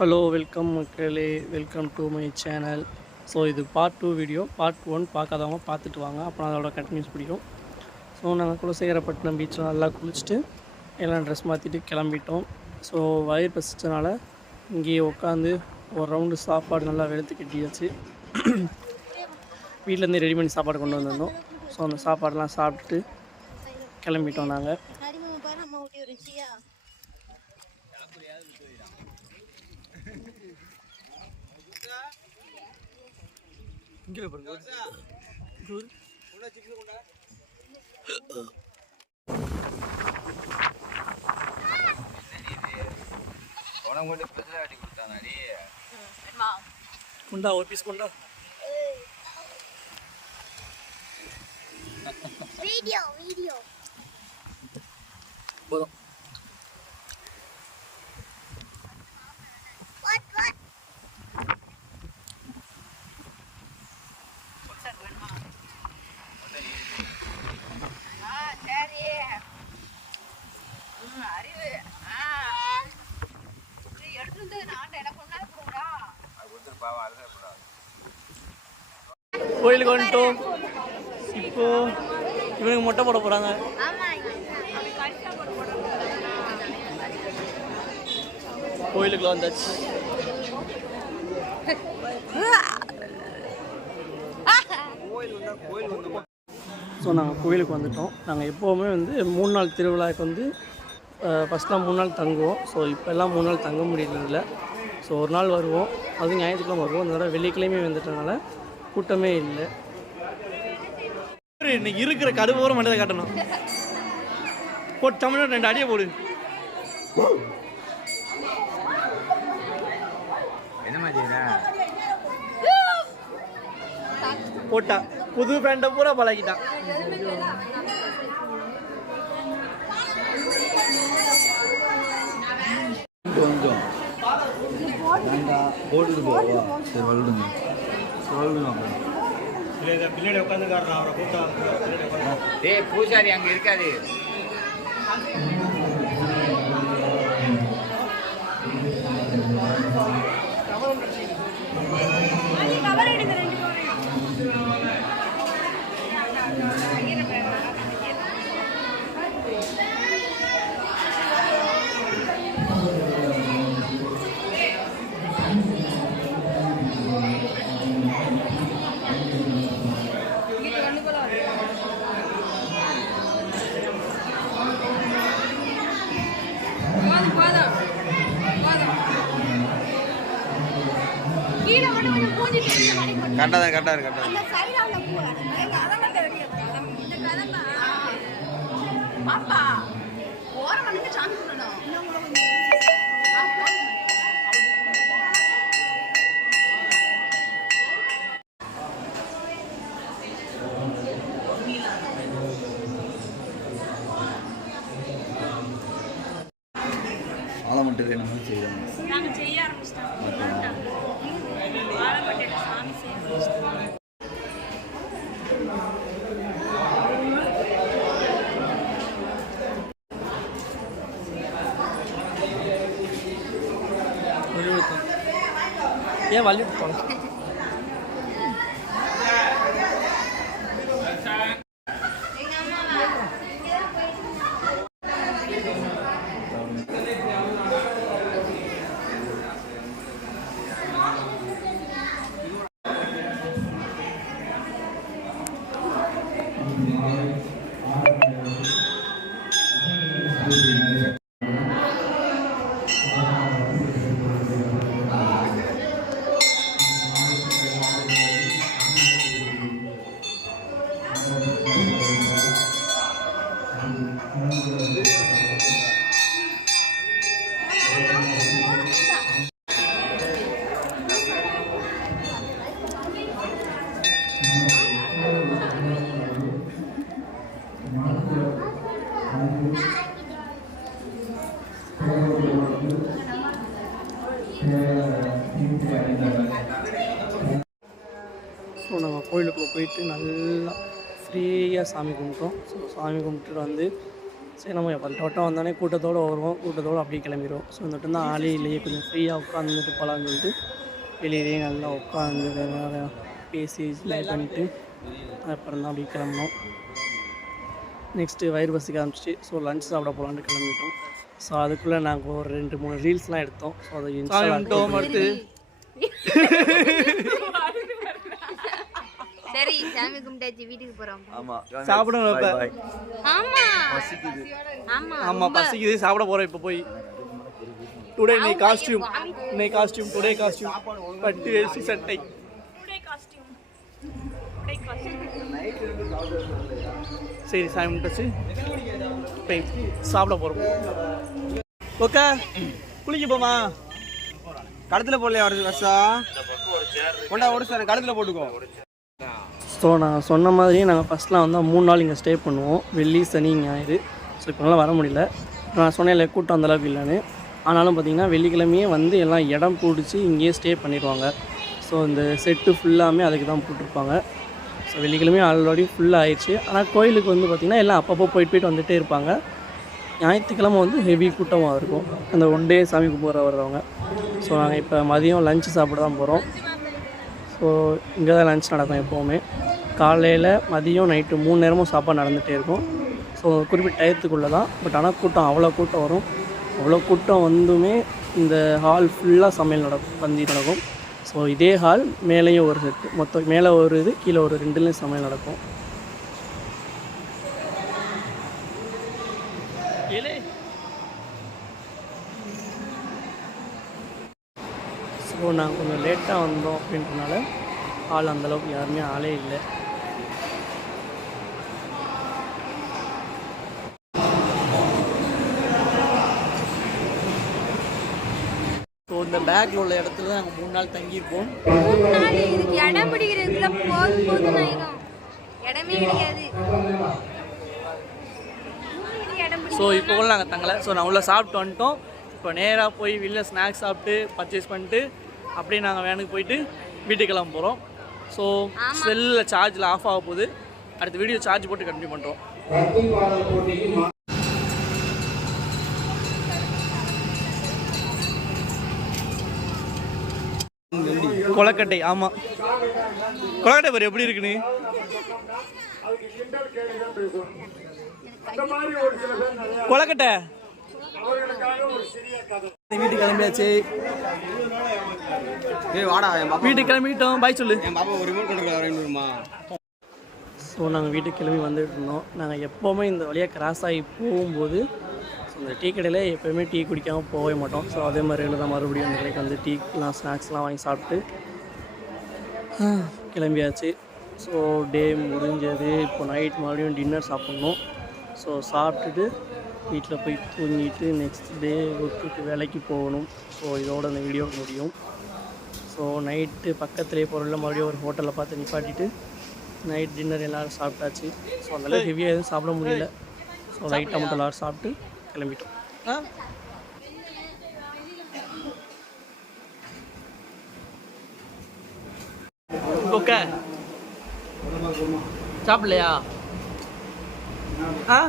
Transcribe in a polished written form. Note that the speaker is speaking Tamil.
ஹலோ வெல்கம் மக்களே, welcome to my channel. So இது பார்ட் 2 வீடியோ. பார்ட் 1 பார்க்காதவங்க பார்த்துட்டு வாங்க, அப்புறம் அதோட கண்டினியூஸ் பிடிக்கும். ஸோ நாங்கள் குலசேகரப்பட்டினம் பீச்சில் நல்லா குளிச்சுட்டு எல்லாம் ட்ரெஸ் மாற்றிட்டு கிளம்பிட்டோம். ஸோ வயிறு பசிச்சனால இங்கேயே உட்காந்து ஒரு ரவுண்டு சாப்பாடு நல்லா வெளுத்து கட்டியாச்சு. வீட்டிலேருந்து ரெடி பண்ணி சாப்பாடு கொண்டு வந்திருந்தோம். ஸோ அந்த சாப்பாடெலாம் சாப்பிட்டுட்டு கிளம்பிட்டோம் நாங்கள். இங்கே பாருங்க குண்டா ஒரு பீஸ் குண்டா வீடியோ போதும். கோயிலுக்கு வந்துட்டோம். இப்போ இவனுக்கு மொட்டை போட போகிறாங்க. கோயிலுக்குள்ள வந்தாச்சு. ஸோ நாங்கள் கோயிலுக்கு வந்துட்டோம். நாங்கள் எப்போவுமே 3 நாள் திருவிழாவுக்கு ஃபஸ்ட்லாம் 3 நாள் தங்குவோம். ஸோ இப்போல்லாம் 3 நாள் தங்க முடியறதில்ல. ஸோ ஒரு நாள் வருவோம், அதுவும் ஞாயிற்றுக்கிழமை வருவோம். அந்த தடவை வெள்ளிக்கிழமை வந்துட்டனால கூட்டமே இல்லை. இன்னைக்கு இருக்கிற கடுவோரம் மண்டதை காட்டணும். போட்டு தமிழ்நாடு 2 அடியை போடு. போட்டா புது பேண்டை பூரா பழகிட்டான். கொஞ்சம் போட்டுட்டு போவா. சரி வல்லுங்க பின்னாடி உட்காந்துக்காரன் அவரை கூட்டம். டேய் பூசாரி அங்கே இருக்காது. கட்டாது ஆலமட்டை நம்ம செய்ய ஆரம்பிச்சிட்டோம். ஏன் வள்ளிட்டு போனோம். ஸோ நாங்கள் கோயிலுக்குள்ளே போயிட்டு நல்லா ஃப்ரீயாக சாமி கும்பிட்டோம். ஸோ சாமி கும்பிட்டுட்டு சரி நம்ம வட்டம் வந்தோடனே கூட்டத்தோடு வருவோம், கூட்டத்தோடு அப்படியே கிளம்பிடுவோம். ஸோ இந்த வட்டம் தான் ஆளே இல்லையே, கொஞ்சம் ஃப்ரீயாக உட்காந்துட்டு போகலான்னு சொல்லிட்டு வெளியிலேயே நல்லா உட்காந்து பேசி என்ஜாய் பண்ணிட்டு அப்புறம் தான் அப்படியே கிளம்புனோம். நெக்ஸ்ட்டு வயிறு பசிக்க ஆரம்பிச்சிட்டு ஸோ லஞ்ச் சாப்பிட போகலான்னு கிளம்பிட்டோம். ஸோ அதுக்குள்ளே நாங்கள் ஒரு 2-3 ரீல்ஸ்லாம் எடுத்தோம். ஸோ அதை அடுத்து சரி சாமி கும்பிட்டாச்சு வீட்டுக்கு போறோம். சாப்பிடணும் இப்போ. ஆமா பசிக்குது, சாப்பிட போகிறோம் இப்போ போய். டுடே நீ காஸ்டியூம் டுடே காஸ்டியூம் பட்டு வேஷ்டி சட்டை. சரி சாமி கும்பிட்டாச்சு போய் சாப்பிட போகிறோம். ஓகே குளிக்க போமா? கடத்தில் போடலையா வருஷா கொண்டா ஒரு சார் கடத்தில் போட்டுக்கோ. ஸோ நான் சொன்ன மாதிரியே நாங்கள் ஃபஸ்ட்லாம் வந்து 3 நாள் இங்கே ஸ்டே பண்ணுவோம், வெள்ளி சனி ஞாயிறு. ஸோ இப்போ நல்லா வர முடியல. நான் சொன்னேன் கூட்டம் அந்தளவுக்கு இல்லைன்னு. ஆனாலும் பார்த்திங்கன்னா வெள்ளிக்கிழமையே வந்து எல்லாம் இடம் பிடிச்சி இங்கேயே ஸ்டே பண்ணிடுவாங்க. ஸோ இந்த செட்டு ஃபுல்லாமே அதுக்கு தான் போட்டிருப்பாங்க. ஸோ வெள்ளிக்கிழமையும் ஆல்ரெடி ஃபுல்லாக ஆயிடுச்சு. ஆனால் கோயிலுக்கு வந்து பார்த்திங்கன்னா எல்லாம் அப்பப்போ போயிட்டு வந்துகிட்டே இருப்பாங்க. ஞாயிற்றுக்கிழமை வந்து ஹெவி கூட்டமாக இருக்கும் அந்த ஒன் டே சாமி கும்பிட்ற வர்றவங்க. ஸோ நாங்கள் இப்போ மதியம் லஞ்சு சாப்பிட தான் போகிறோம். ஸோ இங்கே தான் லஞ்ச் நடக்கும் எப்போவுமே. காலையில் மதியம் நைட்டு 3 நேரமும் சாப்பாடு நடந்துகிட்டே இருக்கும். ஸோ குறிப்பிட்ட டயத்துக்குள்ளே தான். பட் ஆனால் கூட்டம் அவ்வளோ கூட்டம் வரும். அவ்வளோ கூட்டம் வந்துமே இந்த ஹால் ஃபுல்லாக சமையல் பந்தி நடக்கும். ஸோ இதே ஹால் மேலேயும் ஒரு செட்டு, மொத்தம் மேலே ஒரு இது கீழே ஒரு 2லேயும் சமையல் நடக்கும். ஸோ நாங்கள் கொஞ்சம் லேட்டாக வந்தோம் அப்படின்றனால ஆள் அந்தளவுக்கு யாருமே ஆளே இல்லை. ஸோ இந்த பேக்கில் உள்ள இடத்துல தான் நாங்கள் 3 நாள் தங்கியிருப்போம். 3 நாள் இதுக்கு இடம் பிடிக்கிறதுக்குள்ள போதும் ஆயிடும். இடமே கிடையாது. ஸோ இப்போ கூட நாங்கள் தங்கலை. ஸோ நான் உள்ள சாப்பிட்டு வந்துட்டோம். இப்போ நேராக போய் வெளில ஸ்நாக்ஸ் சாப்பிட்டு பர்ச்சேஸ் பண்ணிட்டு அப்படியே நாங்கள் வேனுக்கு போயிட்டு வீட்டுக்கு கிளம்ப போகிறோம். ஸோ செல்லில் சார்ஜில் ஆஃப் ஆக போகுது. அடுத்த வீடியோ சார்ஜ் போட்டு கண்டினியூ பண்ணுறோம். கொலக்கட்டை, ஆமாம் கொலக்கட்டை பாரு எப்படி இருக்குன்னு. கொலக்கட்டை வீட்டுக்கு கிளம்பியாச்சு. வீட்டுக்கு கிளம்பிட்டோம். பாய் சொல்லு. ஸோ நாங்கள் வீட்டுக்கு கிளம்பி வந்துட்டு இருந்தோம். நாங்கள் எப்போவுமே இந்த வழியாக கிராஸ் ஆகி போகும்போது ஸோ இந்த டீ கடையில் எப்போயுமே டீ குடிக்காமல் போகவே மாட்டோம். ஸோ அதே மாதிரி தான் மறுபடியும் அந்த கடைக்கு வந்து டீலாம் ஸ்நாக்ஸ்லாம் வாங்கி சாப்பிட்டு கிளம்பியாச்சு. ஸோ டே முடிஞ்சது. இப்போ நைட் மறுபடியும் டின்னர் சாப்பிட்ணும். ஸோ சாப்பிட்டுட்டு வீட்டில் போய் தூங்கிட்டு நெக்ஸ்ட் டே ஒர்க்குக்கு வேலைக்கு போகணும். ஸோ இதோட அந்த வீடியோ முடியும். ஸோ நைட்டு பக்கத்துலேயே பொருளில் மறுபடியும் ஒரு ஹோட்டலில் பார்த்து நிப்பாட்டிட்டு நைட் டின்னர் எல்லோரும் சாப்பிட்டாச்சு. ஸோ அதெல்லாம் ஹெவியாக எதுவும் சாப்பிட முடியல. ஸோ லைட்டாக மட்டும் எல்லோரும் சாப்பிட்டு கிளம்பிட்டோம். ஓகே சாப்பிடலையா? ஆ